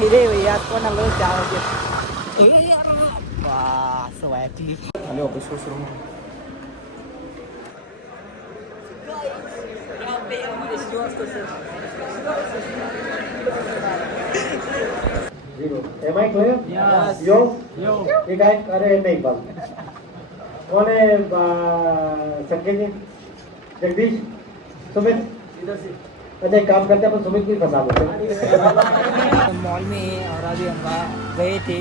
नाही रे भाई, आज कोणाला असं वाटली. आले ऑफिस सुरू. Am I clear? Yes. Yo? Yo. ये काय अरे नहीं बात. कौन है संकेत? जगदीश? सुमित? अच्छा एक काम करते हैं अपन सुमित को ही फंसा देते हैं. मॉल में और अभी हम गए थे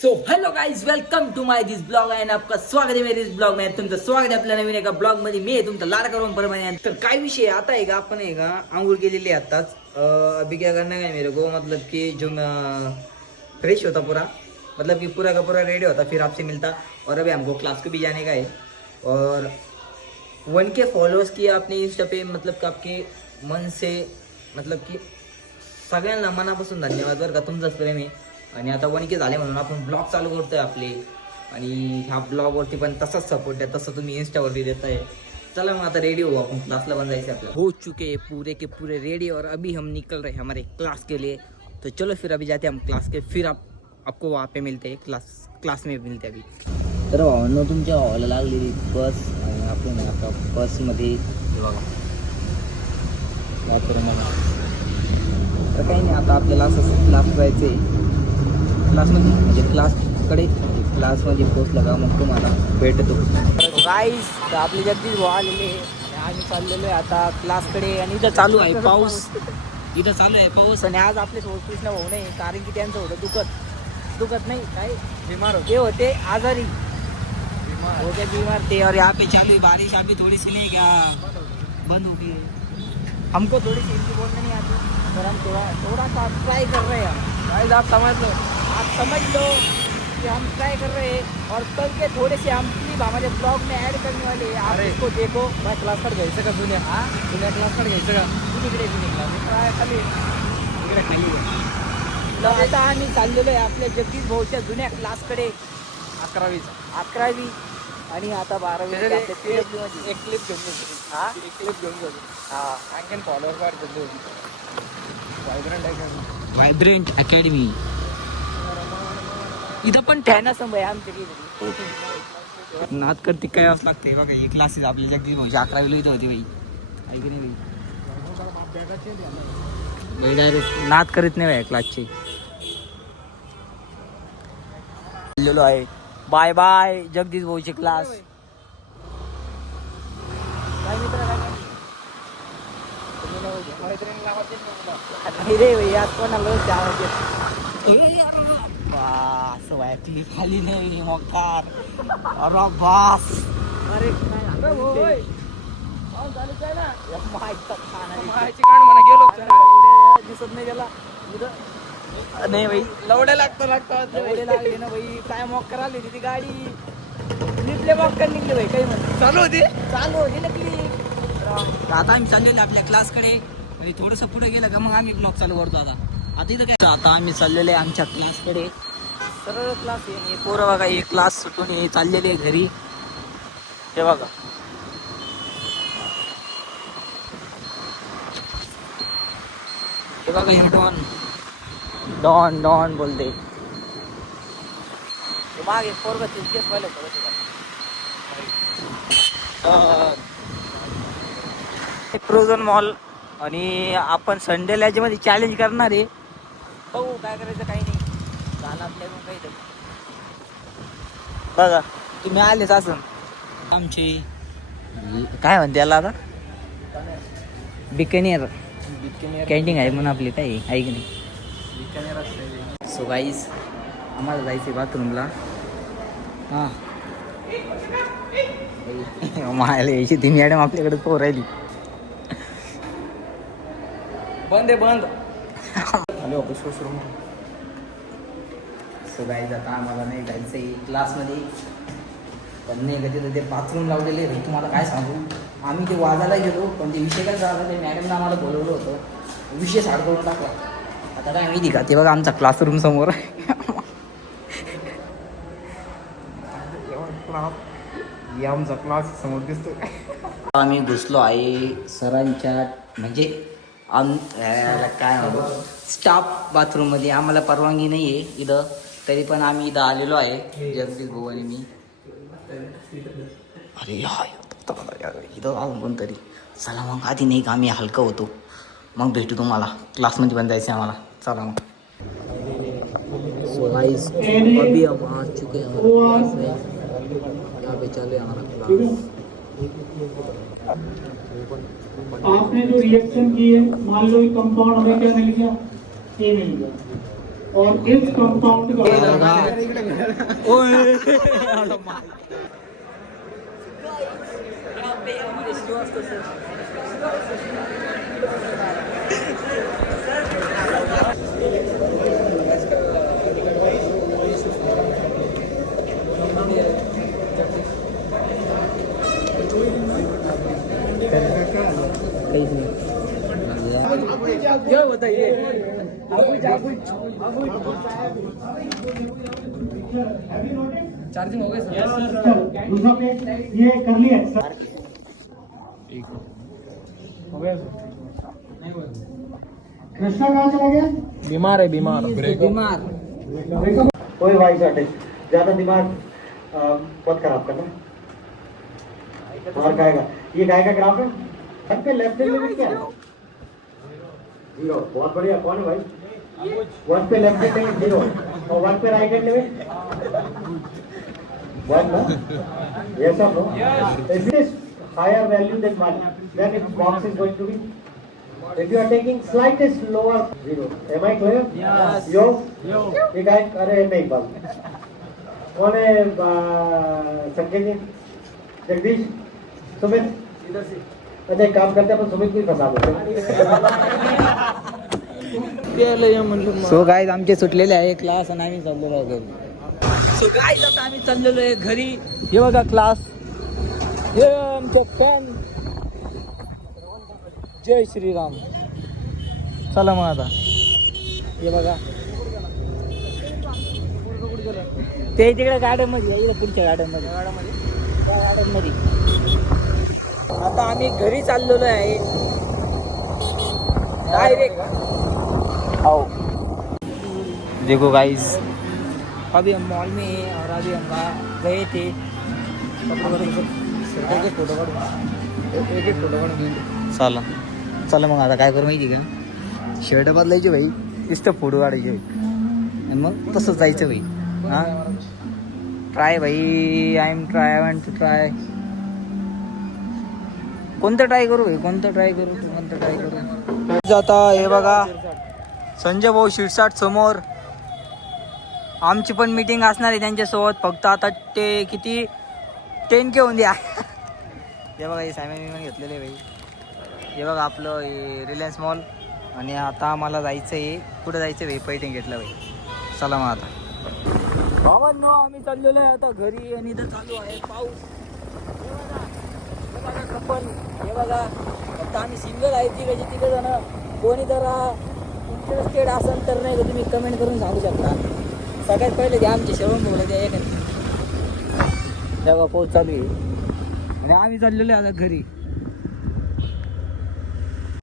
so hello guys, welcome to my this blog and आपका स्वागत है मेरे इस ब्लॉग में. तुमचं स्वागत आहे आपल्या नवीन एका ब्लॉग मध्ये. मी तुमचा लाड करून परमाने. तर काय विषय आता है का, आपण है का आंघोळ केलेली आताच. अभी क्या करना है मेरे को, मतलब कि जो फ्रेश होता पूरा, मतलब कि पूरा का पूरा रेडी होता, फिर आपसे मिलता. और अभी हमको क्लास को भी जाने का है. और 1K फॉलोअर्स किया आपने इंस्टा पे, मतलब कि आपके मन से, मतलब की सगळ्यांना मनापासून धन्यवाद बरं का, तुमचंच प्रेम आहे. आणि आता 1K झाले म्हणून आपण ब्लॉग चालू करतोय आपले, आणि ह्या ब्लॉगवरती पण तसाच सपोर्ट आहे, तसं तुम्ही इंस्टावरती देताय. चला मग आता रेडी हो, आपण क्लासला पण जायचं आपल्याला. हो चुके हैं पूरे के पूरे रेडी, और अभी हम निकल रहे हैं हमारे क्लास के लिए. तो चलो फिर अभी जाते हैं हम क्लास के, फिर आपको वहाँ पे मिलते हैं, क्लास में मिलते हैं अभी. तर भावांनो, तुमच्या भावाला लागलेली बस, आणि आपण आता बसमध्ये बघा तर काही नाही. आता आपल्याला असं क्लास जायचं आहे, क्लासमध्ये म्हणजे क्लासमध्ये पोचलं का मग तुम्हाला भेटतो. गाईस, तर आपले जगदीश भाऊ आलेले आणि आम्ही चाललेलो आहे आता क्लासकडे. आणि इथं चालू आहे पाऊस, आणि आज आपले सोबत कृष्ण भाऊ नाही, कारण की त्यांचं होतं दुखत नाही, काय बीमार होते, होते आजारी, हो गए बीमार थे. और यहाँ पे चालू है बारिश, अभी थोड़ी सी नहीं क्या बंद हो गई है. हमको थोड़ी सी हिंदी बोलने नहीं आती, पर हम थोड़ा सा ट्राई कर रहे हैं. आप समझ लो कि हम ट्राई कर रहे हैं. और कल के थोड़े से हम क्लिप हमारे ब्लॉग में ऐड करने वाले हैं, आप इसको देखो. मैं क्लास पर घ्यायचं का जुन्या, जुन्या क्लास पर घ्यायचं का तिकडे जुन्या खाली इकडे खाली. आता आम्ही चाललेलो आहे आपल्या जगदीश भाऊच्या जुन्या क्लासकडे, 11वी आणि आता 12वी. एक क्लिप घेऊन जातो. हां, आणखीन फॉलोअर्स वाढतो. व्हायब्रंट अकॅडमी इथं पण फॅन असं भाई आमच्या नाद करते काय असं लागते बघा. ही क्लासेस आपली जगदीश भाऊची 11वीला इथं होती बाई, ऐक नाही बाई, डायरेक्ट नाद करीत नाही बाई क्लासची. चाललेलो आहे. बाय बाय जगदीश भाऊची क्लास. नाही रे भाई, आज कोणाला असं वाटली खाली नाही मोकार. अरे बास, अरे दिसत नाही त्याला नाही भाई, लवडे लागतो लवडे लागले ना भाई. काय मॉक करायला ती गाडी लिपले मॉक कर निघले भाई, काही म्हणते चालू होती नकली. आता आम्ही चाललेलो आपल्या क्लासकडे, म्हणजे थोडंसं पुढे गेलं का मग आम्ही ब्लॉग चालू करतो. आता इथं काय, आता आम्ही चाललेलो आहे आमच्या क्लासकडे. सरळ क्लास आहे पोरं बघा, हे क्लास सुटून हे चाललेले घरी. हे बघा, हे बघा, हे डॉन बोलते. मागे पोरग केस पाहिलं प्रोझोन मॉल. आणि आपण संडेला याच्यामध्ये चॅलेंज करणार आहे, बघू काय करायचं. काही नाही झालं आपल्याकडून काही तरी. बघा तुम्ही आलेच असं आमची काय म्हणते याला आता, बिकानेर कॅन्टीन आहे म्हणून आपली, काही आहे की नाही. सो गाईज, आम्हाला जायचं बाथरूमला. हां मायाला यायची ती मॅडम आपल्याकडे पोर राहिली. बंद आले ऑफिस सुरू. सो गाईज, आता आम्हाला नाही जायचं आहे क्लासमध्ये, पण नाही का तिथं ते बाथरूम लावलेले आहे. तुम्हाला काय सांगू, आम्ही ते वाजायला गेलो, पण ते विषय काय झाला, ते मॅडमनं आम्हाला बोलवलं होतं, विषय साड करून टाकला. आता काय माहिती का, ते बघा आमचा क्लासरूम समोर आहे. आमचा क्लास समोर दिसतो. आम्ही घुसलो आहे सरांच्या, म्हणजे काय म्हणतो स्टाफ बाथरूममध्ये आम्हाला परवानगी नाही आहे इथं, तरी पण आम्ही इथं आलेलो आहे जगदीश भाऊ आणि मी. अरे इथं आहो कोणतरी. चला मग आधी नाही का आम्ही हलकं होतो, मग भेटू तुम्हाला. क्लासमध्ये पण जायचं आम्हाला. चला मग. So guys, अभी हम आ चुके हैं हमारे क्लास में. यहाँ पे चले हमारा क्लास. आपने जो रिएक्शन की है, मान लो कंपाउंड हमें क्या मिल गया, ए मिल गया, और इस कंपाउंड ये बताइए चार्जिंग हो गई सर. दूसरा पेज ये कर लिया सर. कृष्णा कहाँ चला गया? बीमार है बीमार. बीमार. कोई वॉइस अटैक, ज्यादा दिमाग मत खराब करना, मार खाएगा. ये गाय का ग्राफ है. हद पे लेफ्ट हैंड लिमिट क्या है? 0. बहुत बढ़िया. कौन है भाई? 1 पे लेफ्ट हैंड लिमिट 0 और 1 पे राइट हैंड लिमिट 1 ना. Yes or no? If it is higher value than 1, then its box is going to be. If you are taking slightest lower 0, am I clear? Yes. Yo. ये गाय. अरे नहीं बाल. कौन है? संकेत जी, जगदीश, सुमित. अच्छा एक काम करते हैं अपन सुमित को ही फंसा देते. सो गाईज आमचे सुटलेले आहे क्लास आणि आम्ही चाललेलो आहे घरी. सो गाईज आता आम्ही चाललेलो आहे घरी. हे बघा क्लास, हे आमचं फॅन. जय श्रीराम. चला मग आता. हे बघा ते तिकडे गार्डन मध्ये, इकडे पुढच्या गार्डन मध्ये. आता आम्ही घरी चाललेलो आहे डायरेक्ट. आओ देखो गाइस, अभी हम मॉल में हैं और अभी हम गए थे एक फोटो काढून. चला चला मग आता काय करू माहिती का, शर्ट बदलायची भाई, नुसतं फोटो काढायचे आणि मग तसंच जायचं भाई. हां ट्राय भाई, आय वॉन्ट टू ट्राय. कोणतं ट्राय करू भाई, कोणतं ट्राय करू. आता हे बघा संजय भाऊ शिरसाट समोर. आमची पण मीटिंग असणार आहे त्यांच्यासोबत, फक्त आता ते किती 10K होऊन द्या. हे बघा हे सायमन घेतलेलं आहे भाई. हे बघा आपलं हे रिलायन्स मॉल. आणि आता आम्हाला जायचं आहे, कुठं जायचं भाई, पैठण घेतलं भाई. चला मग आता बाबांनो आम्ही चाललेलो आहे आता घरी. आणि इथं चालू आहे पाऊस. कपल हे बघा, फक्त आम्ही सिंगल आहे तिघे जण. कोणी जरा इंटरेस्टेड असेल तर नाही का तुम्ही कमेंट करून सांगू शकता. सगळ्यात पहिले द्या आमचे श्रवण बोला द्या एखादी. तेव्हा पाऊस चालू आहे आणि आम्ही चाललेलो आहे आता घरी.